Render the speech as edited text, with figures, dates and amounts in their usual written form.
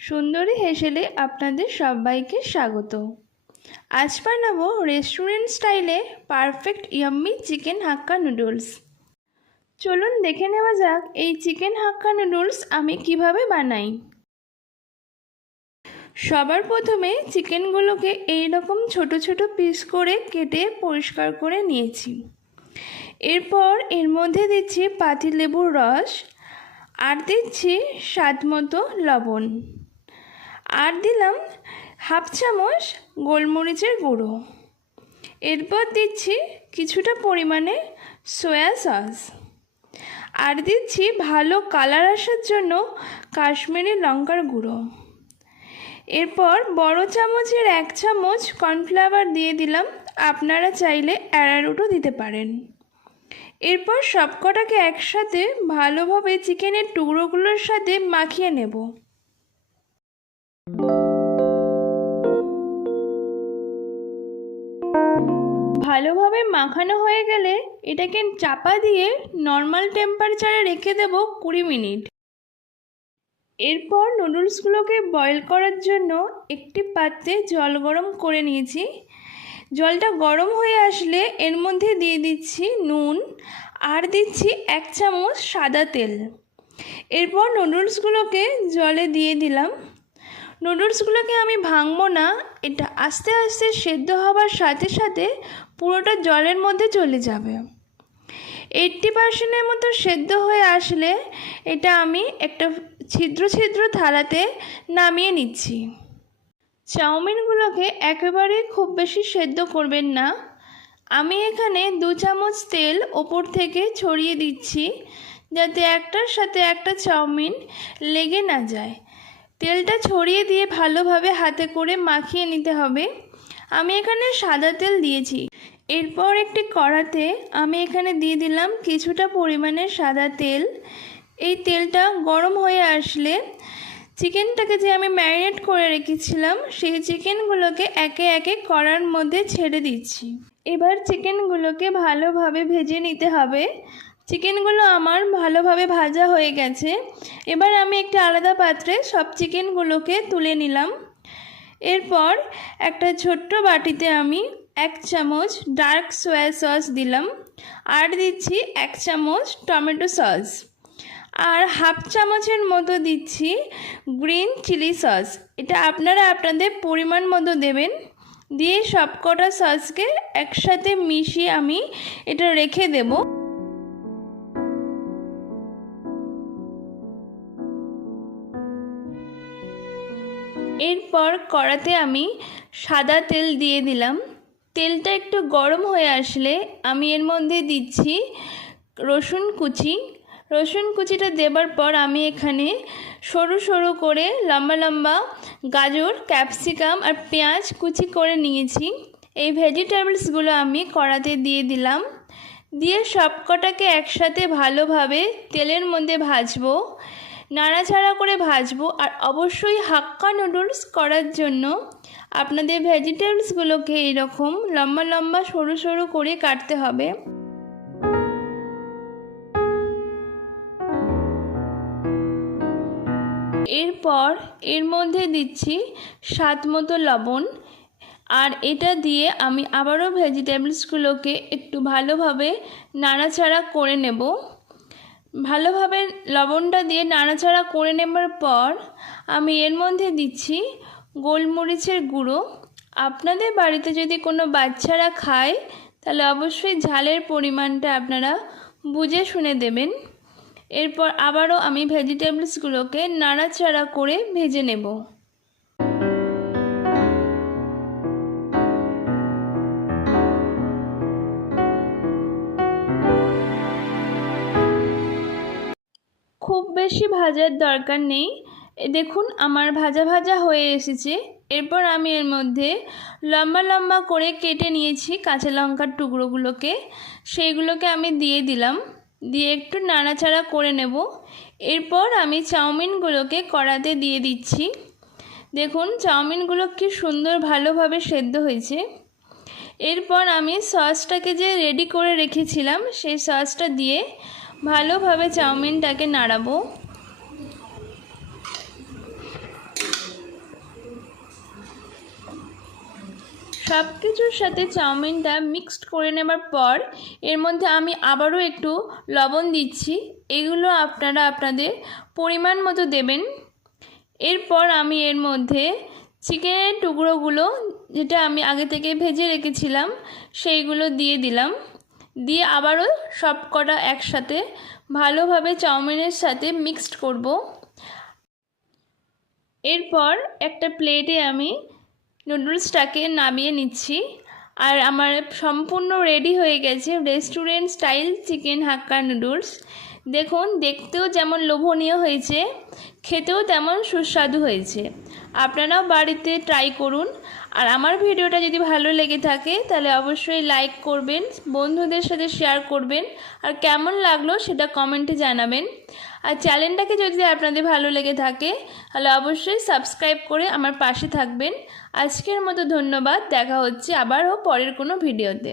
সুন্দরী হেসেলে আপনাদের সবাইকে স্বাগত। আজ বানাবো রেস্টুরেন্ট স্টাইলে পারফেক্ট ইয়াম্মি চিকেন হাক্কা নুডলস। চলুন দেখে নেওয়া যাক এই চিকেন হাক্কা নুডলস আমি কিভাবে বানাই। সবার প্রথমে চিকেনগুলোকে এইরকম ছোট ছোট পিস করে কেটে পরিষ্কার করে নিয়েছি। এরপর এর মধ্যে দিচ্ছি পাতিলেবুর রস, আর দিচ্ছি স্বাদ মতো লবণ, আর দিলাম হাফ চামচ গোলমরিচের গুঁড়ো। এরপর দিচ্ছি কিছুটা পরিমাণে সয়া সস, আর দিচ্ছি ভালো কালার আসার জন্য কাশ্মীরি লঙ্কার গুঁড়ো। এরপর বড় চামচের 1 চামচ কর্নফ্লাওয়ার দিয়ে দিলাম, আপনারা চাইলে অ্যারারুটও দিতে পারেন। এরপর সবকটাকে একসাথে ভালোভাবে চিকেনের টুকরোগুলোর সাথে মাখিয়ে নেব। ভালোভাবে মাখানো হয়ে গেলে এটাকে চাপা দিয়ে নর্মাল টেম্পারেচারে রেখে দেব 20 মিনিট। এরপর নুডলসগুলোকে বয়েল করার জন্য একটি পাত্রে জল গরম করে নিয়েছি। জলটা গরম হয়ে আসলে এর মধ্যে দিয়ে দিচ্ছি নুন, আর দিচ্ছি 1 চামচ সাদা তেল। এরপর নুডলসগুলোকে জলে দিয়ে দিলাম। নুডলসগুলোকে আমি ভাঙবো না, এটা আস্তে আস্তে সেদ্ধ হবার সাথে সাথে পুরোটা জলের মধ্যে চলে যাবে। 80% মতো সেদ্ধ হয়ে আসলে এটা আমি একটা ছিদ্র ছিদ্র থালাতে নামিয়ে নিচ্ছি। চাউমিনগুলোকে একেবারে খুব বেশি সেদ্ধ করবেন না। আমি এখানে 2 চামচ তেল ওপর থেকে ছড়িয়ে দিচ্ছি, যাতে একটার সাথে একটা চাউমিন লেগে না যায়। তেলটা ছড়িয়ে দিয়ে ভালোভাবে হাতে করে মাখিয়ে নিতে হবে। আমি এখানে সাদা তেল দিয়েছি। এরপর একটি কড়াতে আমি এখানে দিয়ে দিলাম কিছুটা পরিমাণে সাদা তেল। এই তেলটা গরম হয়ে আসলে চিকেনটাকে যে আমি ম্যারিনেট করে রেখেছিলাম সেই চিকেনগুলোকে একে একে কড়ার মধ্যে ছেড়ে দিচ্ছি। এবার চিকেনগুলোকে ভালোভাবে ভেজে নিতে হবে। চিকেনগুলো আমার ভালোভাবে ভাজা হয়ে গেছে। এবার আমি একটা আলাদা পাত্রে সব চিকেনগুলোকে তুলে নিলাম। এরপর একটা ছোট্ট বাটিতে আমি 1 চামচ ডার্ক সয়া সস দিলাম, আর দিচ্ছি 1 চামচ টমেটো সস, আর হাফ চামচের মতো দিচ্ছি গ্রিন চিলি সস। এটা আপনারা আপনাদের পরিমাণ মতো দেবেন। দিয়ে সবকটা সসকে একসাথে মিশিয়ে আমি এটা রেখে দেব। এরপর কড়াতে আমি সাদা তেল দিয়ে দিলাম। তেলটা একটু গরম হয়ে আসলে আমি এর মধ্যে দিচ্ছি রসুন কুচি। রসুন কুচিটা দেবার পর আমি এখানে সরু সরু করে লম্বা লম্বা গাজর, ক্যাপসিকাম আর পেঁয়াজ কুচি করে নিয়েছি। এই ভেজিটেবলসগুলো আমি কড়াতে দিয়ে দিলাম। দিয়ে সবকটাকে একসাথে ভালোভাবে তেলের মধ্যে ভাজবো, নাড়াচাড়া করে ভাজবো। আর অবশ্যই হাক্কা নুডলস করার জন্য আপনাদের ভেজিটেবলসগুলোকে এইরকম লম্বা লম্বা সরু সরু করে কাটতে হবে। এরপর এর মধ্যে দিচ্ছি স্বাদ মতো লবণ, আর এটা দিয়ে আমি আবারও ভেজিটেবলসগুলোকে একটু ভালোভাবে নাড়াচাড়া করে নেব। ভালোভাবে লবণটা দিয়ে নাড়াচাড়া করে নেবার পর আমি এর মধ্যে দিচ্ছি গোলমরিচের গুঁড়ো। আপনাদের বাড়িতে যদি কোনো বাচ্চারা খায় তাহলে অবশ্যই ঝালের পরিমাণটা আপনারা বুঝে শুনে দেবেন। এরপর আবারও আমি ভেজিটেবলসগুলোকে নাড়াচাড়া করে ভেজে নেব। খুব বেশি ভাজার দরকার নেই। দেখুন আমার ভাজা ভাজা হয়ে এসেছে। এরপর আমি এর মধ্যে লম্বা লম্বা করে কেটে নিয়েছি কাঁচা লঙ্কার টুকরোগুলোকে, সেইগুলোকে আমি দিয়ে দিলাম। দিয়ে একটু নাড়াচাড়া করে নেব। এরপর আমি চাউমিনগুলোকে কড়াতে দিয়ে দিচ্ছি। দেখুন চাউমিনগুলো কি সুন্দর ভালোভাবে সেদ্ধ হয়েছে। এরপর আমি সসটাকে যে রেডি করে রেখেছিলাম সেই সসটা দিয়ে ভালোভাবে চাউমিনটাকে নাড়াবো। সব কিছুর সাথে চাউমিনটা মিক্সড করে নেবার পর এর মধ্যে আমি আবারও একটু লবণ দিচ্ছি। এগুলো আপনারা আপনাদের পরিমাণ মতো দেবেন। এরপর আমি এর মধ্যে চিকেনের টুকরোগুলো যেটা আমি আগে থেকে ভেজে রেখেছিলাম সেইগুলো দিয়ে দিলাম। দিয়ে আবারও সব কটা একসাথে ভালোভাবে চাউমিনের সাথে মিক্সড করব। এরপর একটা প্লেটে আমি নুডলসটাকে নামিয়ে নিচ্ছি। আর আমার সম্পূর্ণ রেডি হয়ে গেছে রেস্টুরেন্ট স্টাইল চিকেন হাক্কা নুডলস। দেখুন, দেখতেও যেমন লোভনীয় হয়েছে, খেতেও তেমন সুস্বাদু হয়েছে। আপনারাও বাড়িতে ট্রাই করুন। আর আমার ভিডিওটা যদি ভালো লেগে থাকে তাহলে অবশ্যই লাইক করবেন, বন্ধুদের সাথে শেয়ার করবেন, আর কেমন লাগলো সেটা কমেন্টে জানাবেন। আর চ্যানেলটাকে যদি আপনাদের ভালো লেগে থাকে তাহলে অবশ্যই সাবস্ক্রাইব করে আমার পাশে থাকবেন। আজকের মতো ধন্যবাদ। দেখা হচ্ছে আবারও পরের কোনো ভিডিওতে।